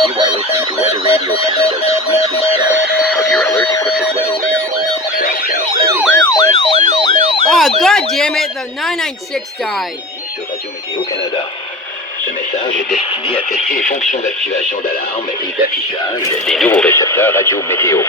You are listening to Weather Radio Canada's weekly test of your alert-equipped weather radio. Broadcast every Wednesday. Oh, god damn it, the 996 died. Sur Radio Météo Canada. Ce message est destiné à tester les fonctions d'activation d'alarme et d'affichage des nouveaux récepteurs radio météo.